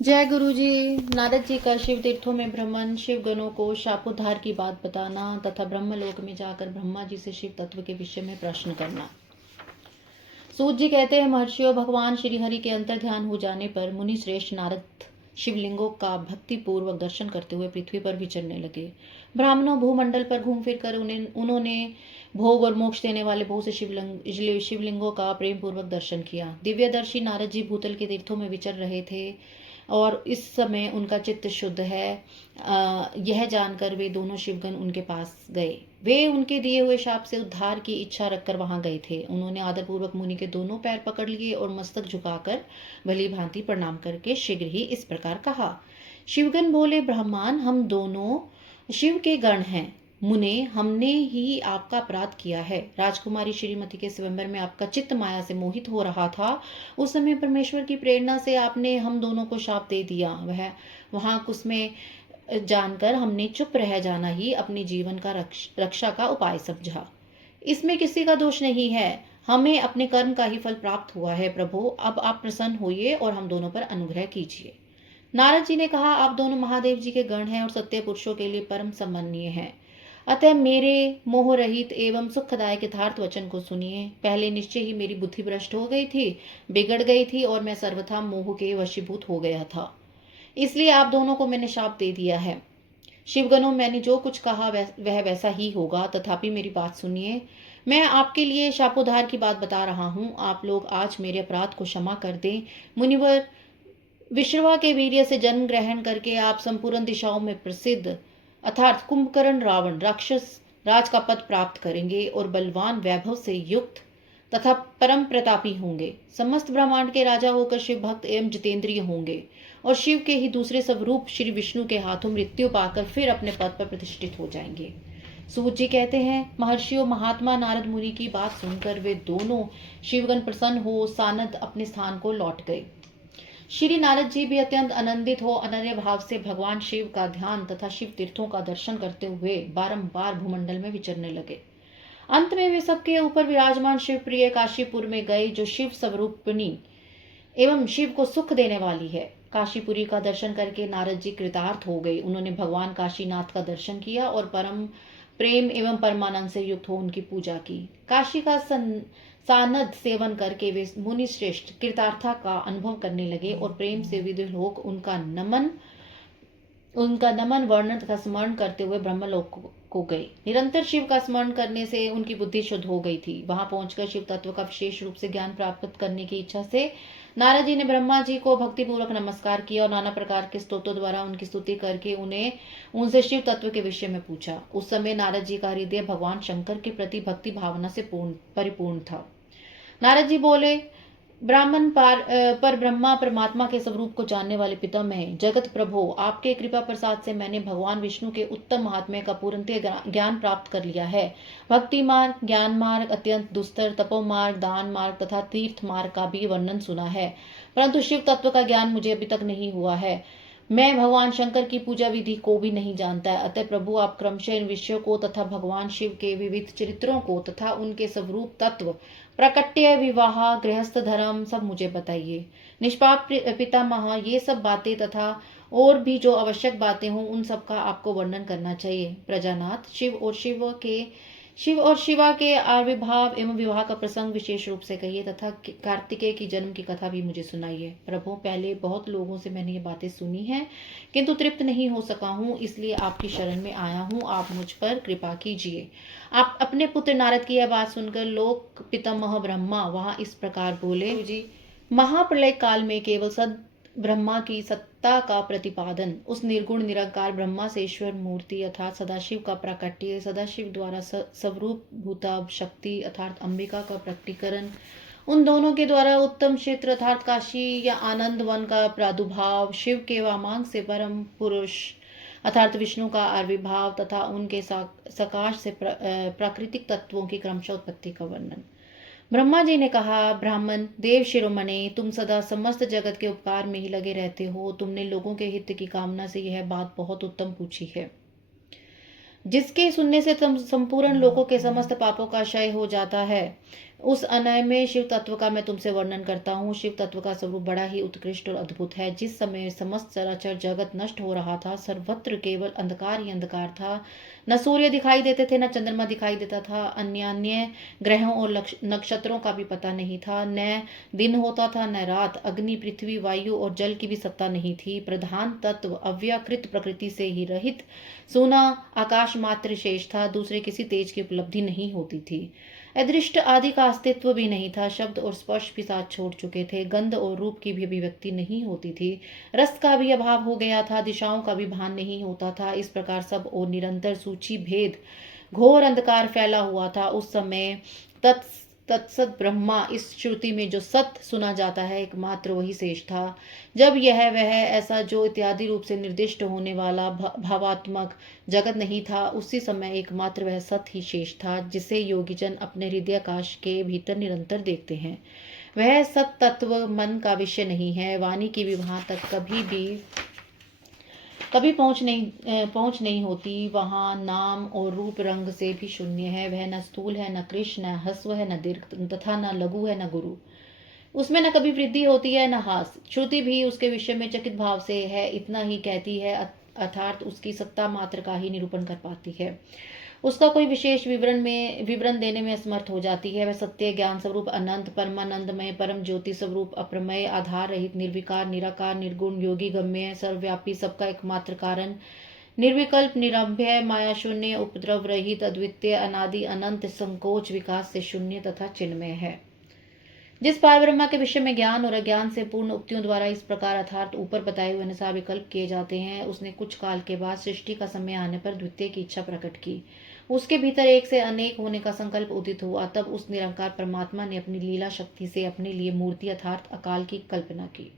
जय गुरु जी। नारद जी का शिव तीर्थों में भ्रमण, शिव गणों को शापोद्धार की बात बताना तथा ब्रह्मलोक में जाकर ब्रह्मा जी से शिव तत्व के विषय में प्रश्न करना। सूत जी कहते हैं, महर्षियों, भगवान श्री हरि के अंतर ध्यान हो जाने पर मुनि श्रेष्ठ नारद शिवलिंगों का भक्ति पूर्वक दर्शन करते हुए पृथ्वी पर विचरने लगे। ब्राह्मणों भूमंडल पर घूम फिर कर उन्होंने भोग और मोक्ष देने वाले बहुत से शिवलिंगों का प्रेम पूर्वक दर्शन किया। दिव्यदर्शी नारद जी भूतल के तीर्थों में विचर रहे थे और इस समय उनका चित्त शुद्ध है, यह जानकर वे दोनों शिवगण उनके पास गए। वे उनके दिए हुए शाप से उद्धार की इच्छा रखकर वहां गए थे। उन्होंने आदरपूर्वक मुनि के दोनों पैर पकड़ लिए और मस्तक झुकाकर भली भांति प्रणाम करके शीघ्र ही इस प्रकार कहा। शिवगण बोले, ब्रह्मान, हम दोनों शिव के गण हैं। मुने, हमने ही आपका अपराध किया है। राजकुमारी श्रीमती के स्वयंवर में आपका चित्त माया से मोहित हो रहा था। उस समय परमेश्वर की प्रेरणा से आपने हम दोनों को शाप दे दिया। वहां उसमें जानकर हमने चुप रह जाना ही अपने जीवन का रक्षा का उपाय समझा। इसमें किसी का दोष नहीं है, हमें अपने कर्म का ही फल प्राप्त हुआ है। प्रभु, अब आप प्रसन्न होइए और हम दोनों पर अनुग्रह कीजिए। नारद जी ने कहा, आप दोनों महादेव जी के गण हैं और सत्य पुरुषों के लिए परम सम्माननीय हैं। अतः मेरे मोह रहित एवं सुखदायक यथार्थ वचन को सुनिए। पहले निश्चय ही मेरी बुद्धि भ्रष्ट हो गई थी, बिगड़ गई थी और मैं सर्वथा मोह के वशीभूत हो गया था। इसलिए आप दोनों को मैंने शाप दे दिया है। शिवगणों, मैंने जो कुछ कहा वह वैसा ही होगा, तथापि मेरी बात सुनिए। मैं आपके लिए शापोद्धार की बात बता रहा हूँ। आप लोग आज मेरे अपराध को क्षमा कर दें। मुनिवर, विश्रवा के वीर्य से जन्म ग्रहण करके आप संपूर्ण दिशाओं में प्रसिद्ध अर्थात कुंभकर्ण रावण राक्षस राज का पद प्राप्त करेंगे और बलवान वैभव से युक्त तथा परम प्रतापी होंगे। समस्त ब्रह्मांड के राजा होकर शिव भक्त एवं जितेंद्रिय होंगे और शिव के ही दूसरे स्वरूप श्री विष्णु के हाथों मृत्यु पाकर फिर अपने पद पर प्रतिष्ठित हो जाएंगे। सूत जी कहते हैं, महर्षियों, महात्मा नारद मुनि की बात सुनकर वे दोनों शिवगण प्रसन्न हो सानद अपने स्थान को लौट गए। श्री नारद जी भी अत्यंत आनंदित हो अनन्य भाव से भगवान शिव का ध्यान तथा शिव तीर्थों का दर्शन करते हुए बारंबार भूमंडल में विचरने लगे। अंत में वे सबके ऊपर विराजमान शिव प्रिय काशीपुर में गए, जो शिव स्वरूपिणी एवं शिव को सुख देने वाली है। काशीपुरी का दर्शन करके नारद जी कृतार्थ हो गए। उन्होंने भगवान काशीनाथ का दर्शन किया और परम प्रेम एवं परमानंद से युक्त हो उनकी पूजा की। काशी का सानद सेवन करके वे मुनि श्रेष्ठ कृतार्था का अनुभव करने लगे और प्रेम से विदुर लोग उनका नमन वर्णन तथा स्मरण करते हुए ब्रह्मलोक को गए। निरंतर शिव का स्मरण करने से उनकी बुद्धि शुद्ध हो गई थी। वहां पहुंचकर शिव तत्व का विशेष रूप से ज्ञान प्राप्त करने की इच्छा से नारद जी ने ब्रह्मा जी को भक्ति पूर्वक नमस्कार किया और नाना प्रकार के स्तोत्रों द्वारा उनकी स्तुति करके उनसे शिव तत्व के विषय में पूछा। उस समय नारद जी का हृदय भगवान शंकर के प्रति भक्ति भावना से परिपूर्ण था। नारद जी बोले, ब्राह्मण पर ब्रह्मा परमात्मा के स्वरूप को जानने वाले पितामह हैं। जगत प्रभो, आपके कृपा प्रसाद से मैंने भगवान विष्णु के उत्तम महात्म्य का पूर्णतः ज्ञान प्राप्त कर लिया है। भक्ति मार्ग, ज्ञान मार्ग, अत्यंत दुस्तर, तपो मार्ग, दान मार्ग तथा तीर्थ मार्ग का भी वर्णन सुना है, परंतु शिव तत्व का ज्ञान मुझे अभी तक नहीं हुआ है। मैं भगवान शंकर की पूजा विधि को भी नहीं जानता है। अतः प्रभु, आप क्रमशः इन विषयों को तथा भगवान शिव के विविध चरित्रों को तथा उनके स्वरूप तत्व, प्रकट्य, विवाह, गृहस्थ धर्म सब मुझे बताइए। निष्पाप पितामह, ये सब बातें तथा और भी जो आवश्यक बातें हों उन सब का आपको वर्णन करना चाहिए। प्रजानाथ, शिव और शिवा के आविर्भाव एवं विवाह का प्रसंग विशेष रूप से कहिए तथा कार्तिकेय की जन्म की कथा भी मुझे सुनाइए। प्रभु, पहले बहुत लोगों से मैंने ये बातें सुनी हैं, किंतु तृप्त नहीं हो सका हूँ, इसलिए आपकी शरण में आया हूँ। आप मुझ पर कृपा कीजिए। आप अपने पुत्र नारद की यह बात सुनकर लोक पितामह ब्रह्मा वहां इस प्रकार बोले, जी, महाप्रलय काल में केवल सद ब्रह्मा की सत्ता का प्रतिपादन, उस निर्गुण निराकार ब्रह्मा से ईश्वर मूर्ति अर्थात सदाशिव का प्राकट्य, सदाशिव द्वारा स्वरूप भूता शक्ति अर्थात अंबिका का प्रकटीकरण, उन दोनों के द्वारा उत्तम क्षेत्र अर्थात काशी या आनंद वन का प्रादुर्भाव, शिव के वामांग से परम पुरुष अर्थात विष्णु का आविर्भाव तथा उनके सकाश से प्राकृतिक तत्वों की क्रमशः उत्पत्ति का वर्णन। ब्रह्मा जी ने कहा, ब्राह्मण देव शिरोमणि, तुम सदा समस्त जगत के उपकार में ही लगे रहते हो। तुमने लोगों के हित की कामना से यह बात बहुत उत्तम पूछी है, जिसके सुनने से संपूर्ण लोगों के समस्त पापों का क्षय हो जाता है। उस अनय में शिव तत्व का मैं तुमसे वर्णन करता हूँ। शिव तत्व का स्वरूप बड़ा ही उत्कृष्ट और अद्भुत है। जिस समय समस्त चराचर जगत नष्ट हो रहा था, सर्वत्र केवल अंधकार ही अंधकार था। न सूर्य दिखाई देते थे, न चंद्रमा दिखाई देता था। अन्य ग्रहों और नक्षत्रों का भी पता नहीं था। न दिन होता था न रात। अग्नि, पृथ्वी, वायु और जल की भी सत्ता नहीं थी। प्रधान तत्व अव्याकृत प्रकृति से ही रहित सोना आकाश मात्र शेष था। दूसरे किसी तेज की उपलब्धि नहीं होती थी। अदृष्ट आदि का अस्तित्व भी नहीं था। शब्द और स्पर्श भी साथ छोड़ चुके थे। गंध और रूप की भी अभिव्यक्ति नहीं होती थी। रस का भी अभाव हो गया था। दिशाओं का भी भान नहीं होता था। इस प्रकार सब और निरंतर सूची भेद घोर अंधकार फैला हुआ था। उस समय तत्सत ब्रह्मा, इस श्रुति में जो सत्य सुना जाता है, एकमात्र वही शेष था। जब यह वह ऐसा जो इत्यादि रूप से निर्दिष्ट होने वाला भावात्मक जगत नहीं था, उसी समय एकमात्र वह सत्य ही शेष था, जिसे योगीजन अपने हृदयाकाश के भीतर निरंतर देखते हैं। वह सत्य तत्व मन का विषय नहीं है। वाणी की भी वहां तक कभी पहुंच नहीं होती। वहां नाम और रूप रंग से भी शून्य है। वह न स्थूल है, न कृष्ण, न ह्रस्व है, न दीर्घ, तथा न लघु है, न गुरु। उसमें न कभी वृद्धि होती है, न ह्रास। श्रुति भी उसके विषय में चकित भाव से है इतना ही कहती है, अर्थात उसकी सत्ता मात्र का ही निरूपण कर पाती है। उसका कोई विशेष विवरण देने में असमर्थ हो जाती है। वह सत्य, ज्ञान स्वरूप, अनंत, परमानंदमय, परम ज्योति स्वरूप, अप्रमेय, आधार रहित, निर्विकार, निराकार, निर्गुण, योगी गम्य, सर्वव्यापी, सबका एकमात्र कारण, निर्विकल्प, निरभय, माया शून्य, उपद्रव रहित, अद्वितीय, अनादि, अनंत, संकोच विकास से शून्य तथा चिन्मय है। जिस पार ब्रह्मा के विषय में ज्ञान और अज्ञान से पूर्ण उक्तियों द्वारा इस प्रकार अर्थात ऊपर बताए हुए अनुसार विकल्प किए जाते हैं, उसने कुछ काल के बाद सृष्टि का समय आने पर द्वितीय की इच्छा प्रकट की। उसके भीतर एक से अनेक होने का संकल्प उदित हुआ। तब उस निरंकार परमात्मा ने अपनी लीला शक्ति से अपने लिए मूर्ति अर्थात अकाल की कल्पना की।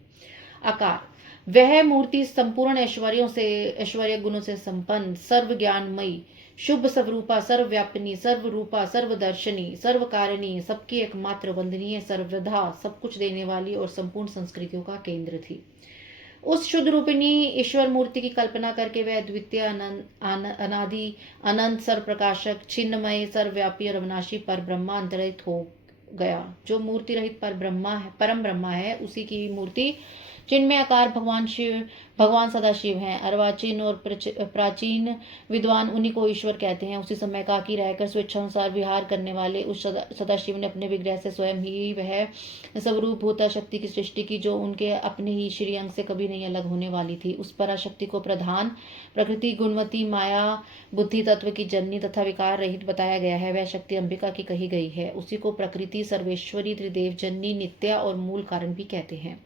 आकार, वह मूर्ति संपूर्ण ऐश्वर्य गुणों से संपन्न, सर्व ज्ञानमयी, शुभ स्वरूपा, सर्वव्यापिनी, सर्वरूपा, सर्वदर्शनी, सर्वकारिणी, सबकी एकमात्र वंदनीय, सर्वदा सब कुछ देने वाली और संपूर्ण संस्कृतियों का केंद्र थी। उस शुद्ध रूपिणी ईश्वर मूर्ति की कल्पना करके वह द्वितीय, अनादि, अनंत, सर्वप्रकाशक, छिन्नमय, सर्वव्यापी और अविनाशी पर ब्रह्मा अंतरित हो गया। जो मूर्ति रहित परम ब्रह्मा है, उसी की मूर्ति जिनमें आकार भगवान सदाशिव हैं। अर्वाचीन और प्राचीन विद्वान उन्हीं को ईश्वर कहते हैं। उसी समय एकाकी रहकर स्वेच्छानुसार विहार करने वाले उस सदाशिव ने अपने विग्रह से स्वयं ही वह स्वरूप भूता शक्ति की सृष्टि की, जो उनके अपने ही श्रीअंग से कभी नहीं अलग होने वाली थी। उस पराशक्ति को प्रधान, प्रकृति, गुणवती, माया, बुद्धि तत्व की जननी तथा विकार रहित बताया गया है। वह शक्ति अंबिका की कही गई है। उसी को प्रकृति, सर्वेश्वरी, त्रिदेव जननी, नित्या और मूल कारण भी कहते हैं।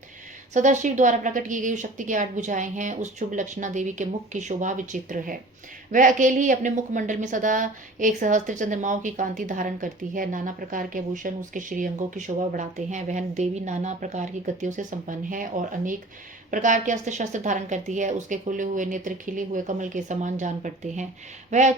सदाशिव द्वारा प्रकट की गई शक्ति की 8 भुजाएं हैं। उस शुभ लक्षणा देवी के मुख की शोभा विचित्र है। वह अकेली ही अपने मुखमंडल में सदा एक सहस्त्र चंद्रमाओं की कांति धारण करती है। नाना प्रकार के आभूषण उसके श्रीअंगों की शोभा बढ़ाते हैं। वह देवी नाना प्रकार की गतियों से संपन्न है और अनेक प्रकार के अस्त्र शस्त्र धारण करती है। उसके खुले हुए नेत्र खिले हुए कमल के समान जान पड़ते हैं। वह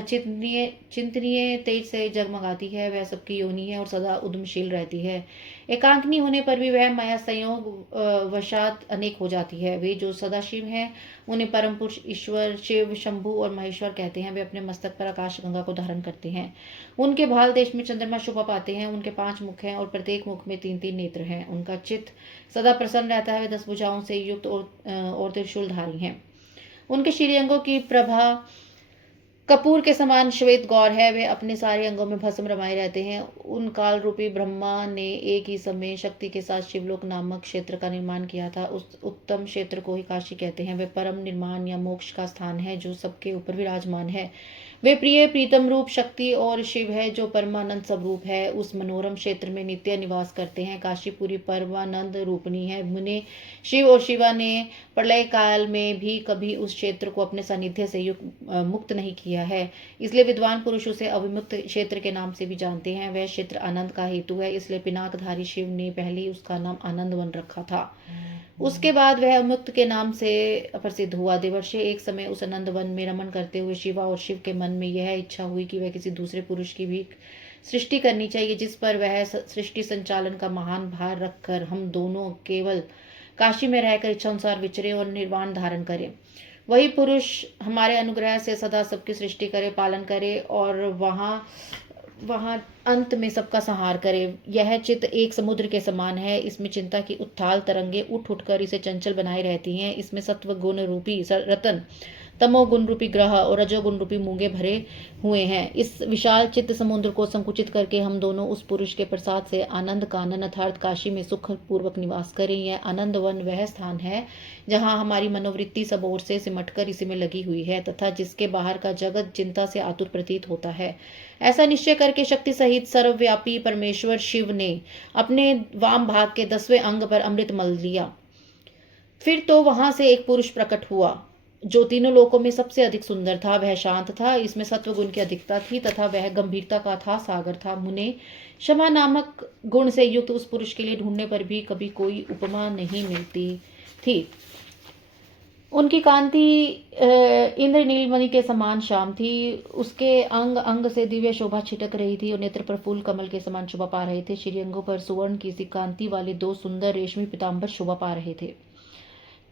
चिंतनीय तेज से जगमगाती है। वह सबकी योनि है और सदा उद्यमशील रहती है। एकांकनी होने पर भी वह माया संयोग वशात अनेक हो जाती है। वे जो सदाशिव हैं, उन्हें परम पुरुष, ईश्वर, शिव, शंभु और महेश्वर कहते हैं। वे अपने मस्तक पर आकाश गंगा को धारण करते हैं। उनके भाल देश में चंद्रमा शोभा पाते हैं। उनके 5 मुख हैं और प्रत्येक मुख में 3-3 नेत्र हैं। उनका चित्त सदा प्रसन्न रहता है। वे 10 भुजाओं से युक्त और त्रिशूलधारी हैं। उनके श्रीअंगों की प्रभा कपूर के समान श्वेत गौर है। वे अपने सारे अंगों में भस्म रमाए रहते हैं। उन काल रूपी ब्रह्मा ने एक ही समय शक्ति के साथ शिवलोक नामक क्षेत्र का निर्माण किया था। उस उत्तम क्षेत्र को ही काशी कहते हैं। वे परम निर्माण या मोक्ष का स्थान है जो सबके ऊपर विराजमान है। वे प्रिय प्रीतम रूप शक्ति और शिव है जो परमानंद स्वरूप है। उस मनोरम क्षेत्र में नित्य निवास करते हैं। काशीपुरी परमानंद रूपणी है। मुने शिव और शिवा ने प्रलय काल में भी कभी उस क्षेत्र को अपने सानिध्य से मुक्त नहीं किया है। इसलिए विद्वान पुरुष उसे अविमुक्त क्षेत्र के नाम से भी जानते हैं। वह क्षेत्र आनंद का हेतु है। इसलिए पिनाकधारी शिव ने पहले ही उसका नाम आनंद वन रखा था। उसके बाद वह मुक्त के नाम से प्रसिद्ध हुआ। देवर्षि एक समय उस आनंद वन में रमन करते हुए शिवा और शिव के मन में यह इच्छा हुई कि वह किसी दूसरे पुरुष की भी सृष्टि करनी चाहिए, जिस पर वह सृष्टि संचालन का महान भार रखकर हम दोनों केवल काशी में रहकर इच्छानुसार विचरे और निर्वाण धारण करें। वही पुरुष हमारे अनुग्रह से सदा सबकी सृष्टि करे, पालन करे और वहां वहाँ अंत में सबका संहार करे। यह चित्त एक समुद्र के समान है, इसमें चिंता की उत्थाल तरंगे उठ उठकर इसे चंचल बनाए रहती हैं। इसमें सत्व गुण रूपी रतन, तमोगुण रूपी ग्रह और रजोगुण रूपी मूंगे भरे हुए हैं। इस विशाल चित्त समुद्र को संकुचित करके हम दोनों उस पुरुष के प्रसाद से आनंद कानन अर्थात काशी में सुख पूर्वक निवास करें। यह आनंद वन वह स्थान है जहाँ हमारी मनोवृत्ति सब ओर से सिमटकर इसी में लगी हुई है तथा जिसके बाहर का जगत चिंता से आतुर प्रतीत होता है। ऐसा निश्चय करके शक्ति सहित सर्वव्यापी परमेश्वर शिव ने अपने वाम भाग के 10वें अंग पर अमृत मल लिया। फिर तो वहां से एक पुरुष प्रकट हुआ जो तीनों लोकों में सबसे अधिक सुंदर था। वह शांत था, इसमें सत्व गुण की अधिकता थी तथा वह गंभीरता का था सागर था। मुने क्षमा नामक गुण से युक्त उस पुरुष के लिए ढूंढने पर भी कभी कोई उपमा नहीं मिलती थी। उनकी कांति इंद्र नीलमणि के समान श्याम थी। उसके अंग अंग से दिव्य शोभा छिटक रही थी और नेत्र पर फूल कमल के समान शोभा पा रहे थे। श्रीअंगों पर सुवर्ण की सी कांति वाले 2 सुंदर रेशमी पीताम्बर शोभा पा रहे थे।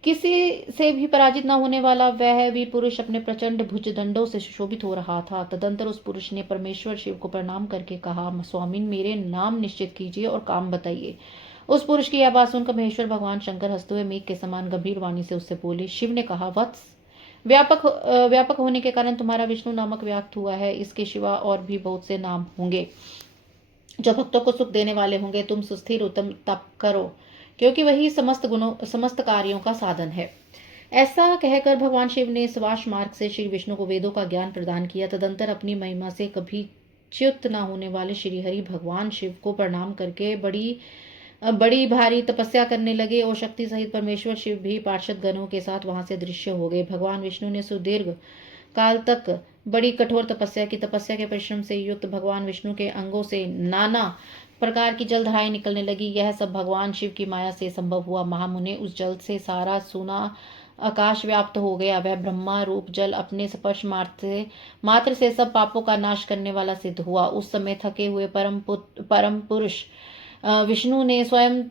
किसी से भी पराजित न होने वाला वह वीर पुरुष अपने प्रचंड भुजदंडों से सुशोभित हो रहा था। तदंतर उस पुरुष ने परमेश्वर शिव को प्रणाम करके कहा, स्वामीन, मेरे नाम निश्चित कीजिए और काम बताइए। उस पुरुष की यह बात सुनकर महेश्वर भगवान शंकर हंसते हुए मेघ के समान गंभीर वाणी से उससे बोले। शिव ने कहा, वत्स, व्यापक होने के कारण तुम्हारा विष्णु नामक व्याप्त हुआ है। इसके सिवा और भी बहुत से नाम होंगे जो भक्तों को सुख देने वाले होंगे। तुम सुस्थिर उत्तम तप करो, क्योंकि वही समस्त कार्यों का साधन है। ऐसा कहकर भगवान शिव ने स्वाश मार्ग से श्री विष्णु को वेदों का ज्ञान प्रदान किया। तदंतर अपनी महिमा से कभी च्युत न होने वाले श्रीहरि भगवान शिव को प्रणाम करके बड़ी भारी तपस्या करने लगे और शक्ति सहित परमेश्वर शिव भी पार्षद गणों के साथ वहां से दृश्य हो गए। भगवान विष्णु ने सुदीर्घ काल तक बड़ी कठोर तपस्या की। तपस्या के परिश्रम से युक्त भगवान विष्णु के अंगों से नाना प्रकार की जलधाराएं निकलने लगी। यह सब भगवान शिव की माया से संभव हुआ। महामुने, उस जल से सारा सोना आकाश व्याप्त हो गया। वह ब्रह्मा रूप जल अपने स्पर्श मात्र से सब पापों का नाश करने वाला सिद्ध हुआ। उस समय थके हुए परम पुरुष विष्णु ने स्वयं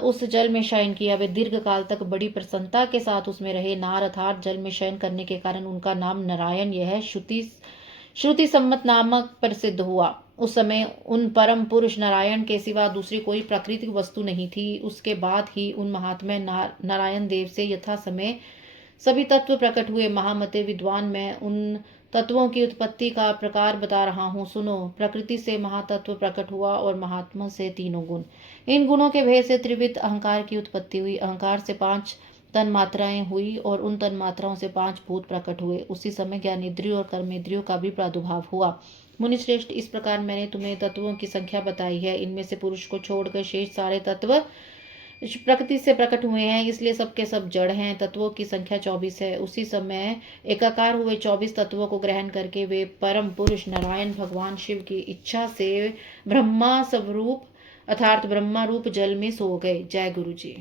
उस जल में शयन किया। वे दीर्घ काल तक बड़ी प्रसन्नता के साथ उसमें रहे। नार अर्थात जल में शयन करने के कारण उनका नाम नारायण यह श्रुति सम्मत नामक प्रसिद्ध हुआ। उस समय उन परम पुरुष नारायण के सिवा दूसरी कोई प्राकृतिक वस्तु नहीं थी। उसके बाद ही उन महात्मा नारायण देव से यथा समय सभी तत्व प्रकट हुए। महामते विद्वान, मैं उन तत्वों की उत्पत्ति का प्रकार बता रहा हूँ, सुनो। प्रकृति से महातत्व प्रकट हुआ और महात्मा से तीनों गुण। इन गुणों के भेद से त्रिविध अहंकार की उत्पत्ति हुई। अहंकार से 5 तन मात्राएं हुई और उन तन मात्राओं से 5 भूत प्रकट हुए। उसी समय ज्ञानेन्द्रियों और कर्मेंद्रियों का भी प्रादुर्भाव हुआ। मुनिश्रेष्ठ, इस प्रकार मैंने तुम्हें तत्वों की संख्या बताई है। इनमें से पुरुष को छोड़कर शेष सारे तत्व प्रकृति से प्रकट हुए हैं, इसलिए सबके सब जड़ हैं। तत्वों की संख्या 24 है। उसी समय एकाकार हुए 24 तत्वों को ग्रहण करके वे परम पुरुष नारायण भगवान शिव की इच्छा से ब्रह्मा स्वरूप अर्थात ब्रह्मा रूप जल में सो गए। जय गुरु जी।